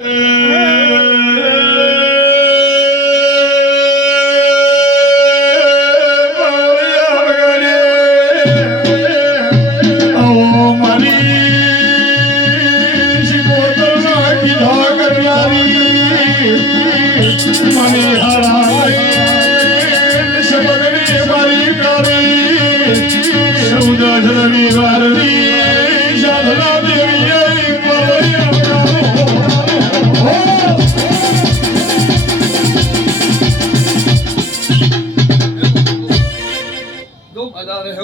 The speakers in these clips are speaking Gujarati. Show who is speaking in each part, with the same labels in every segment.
Speaker 1: જો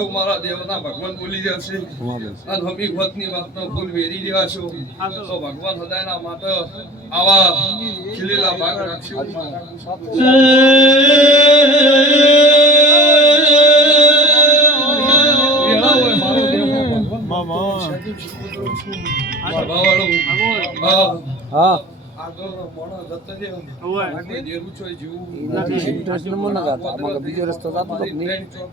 Speaker 1: એવું મારા દેવના ભગવાન ભૂલી જશે અને હમી વતની વાતનો ભૂલ વેરી રહ્યા છો. તો. ભગવાન હૃદયના માટે આવા ખીલેલા ભાગ રાખશું. હા. જતો
Speaker 2: ન. બીજો રસ્તો જાતો તો
Speaker 1: અમારી
Speaker 2: નહીં.
Speaker 1: ટ્રેન ચોક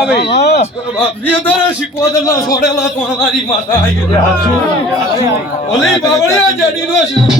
Speaker 1: ભાઈ! બાપજી અંદર શીખવાદરના છોડેલા કોણવારી માતા આવી ઓલી બાવળિયા જડીનો શીખ-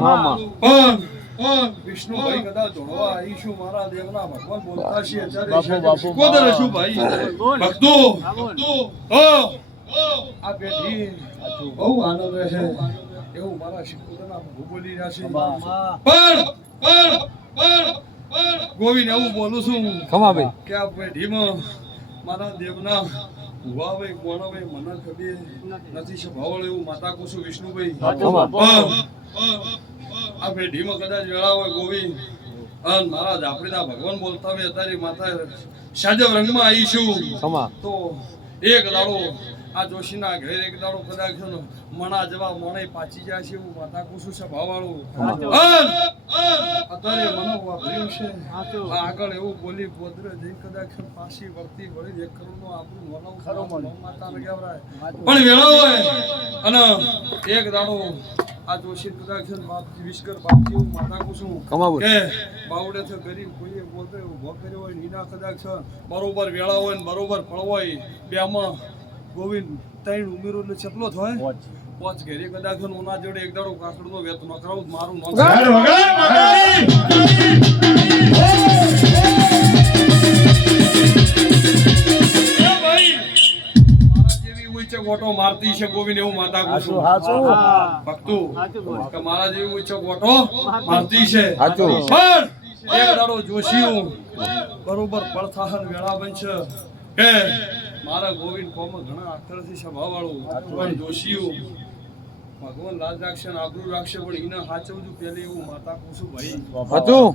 Speaker 2: મામા.
Speaker 1: પણ પણ વિષ્ણુભાઈ કદાચ ધોળવા આવીશું મારા દેવના. ભગવાન બોલતા છીએ ભક્તો ભક્તો આ પેઢી બહુ આનંદ રહેશે એવું મારા શિક્ષકોના રહ્યા છે. પણ પણ ગોવિંદ એવું બોલું છું.
Speaker 2: ખમાભાઈ
Speaker 1: કે આ પેઢીમાં મારા દેવના ભુવાભાઈ કોણાભાઈ મને ખબર નથી સ્વભાવવાળો એવું માતા કુસુ વિષ્ણુભાઈ. આ પેઢીમાં કદાચ વેળા હોય ગોવિંદ અને મારા ઝાપડીના ભગવાન બોલતા હોય અત્યારે માતા સાજવ રંગમાં આવીશું.
Speaker 2: છું
Speaker 1: તો એક દાડો આ જોશીના ઘેર એક દાડો કદાચ મણા જવા મણે પાછી જાય છે એવું માતા કુસુ ભાવાળું? અત્યારે મને વાપર્યું છે. આગળ એવું બોલી પોદરે જઈ કદાચ પાછી વર્તી વળી એક કરોડનું આપણું વલાવું માતા ને પણ વેળો હોય. અને એક દાડો આ જોશી કદાચ છે બાપજી વિશ્કર બાપજી હું માતા કુસું
Speaker 2: છું
Speaker 1: કે બાવડે છે ગરીબ કોઈએ બોલતો ઊભો કર્યો હોય નીના કદાચ બરોબર વેળા હોય ને બરોબર ફળ હોય બેમાં ગોવિંદ ત્રણ ઉમેરો એટલે ચેટલો થાય પાંચ ઘેરે કદાચ ઉના જોડે એક દાડો કાકડનો વેત ન
Speaker 3: વગાડ વગાડ
Speaker 1: મારા ગોટો મારતી છે ગોવિંદ એવું માતા કુસુમ ભક્તો. કે મારા જેવી ઉચ્ચ ગોટો મારતી છે. પણ એક દાડો જોશી હું. બરોબર પડથાહન વેળા બનશે. કે મારા ગોવિંદ કોમાં ઘણા આખરથી સભાવાળું જોશીઓ. ભગવાન લાજ રાખશે ને આબરૂ રાખશે પણ એને સાચવજો પેલે એવું માતા કુસુમ ભાઈ.
Speaker 2: હતું.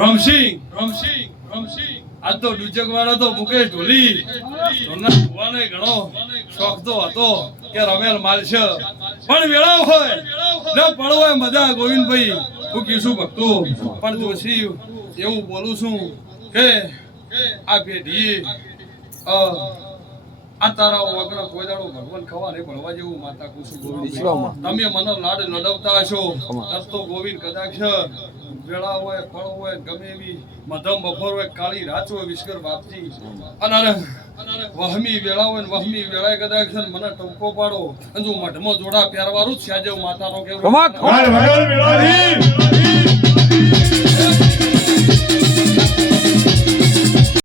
Speaker 1: રમસિંહ રમસિંહ રમસિંહ આ તો ડુચક વાળા તો મુકેશ ઢોલી. ઢોલના જોવાનો ઘણો શોખ તો હતો કે રમેલ માલશે પણ વેળાવ હોય ન પડવો હોય મજા ગોવિંદભાઈ. હું કીશું ભક્તો પણ જોશી એવું બોલું છું. કે આ પેઢી આ તારા વગર કોઈ દાડો ભગવાન ખવા નહીં ભણવા જેવું માતા કુસુમ. તમે મને લાડ લડવતા હશો. રસ્તો ગોવિંદ કદાચ વેળા હોય ફળ હોય ગમે એવી મધમ બપોર હોય કાળી રાત હોય વિશ્કર બાપજી અને વહમી વેળા હોય ને વહમી વેળાએ કદાચ મને ટંકો પાડો. હજુ મઢમાં જોડા પહેરવાનું જ છે આજે માતાનો કેવું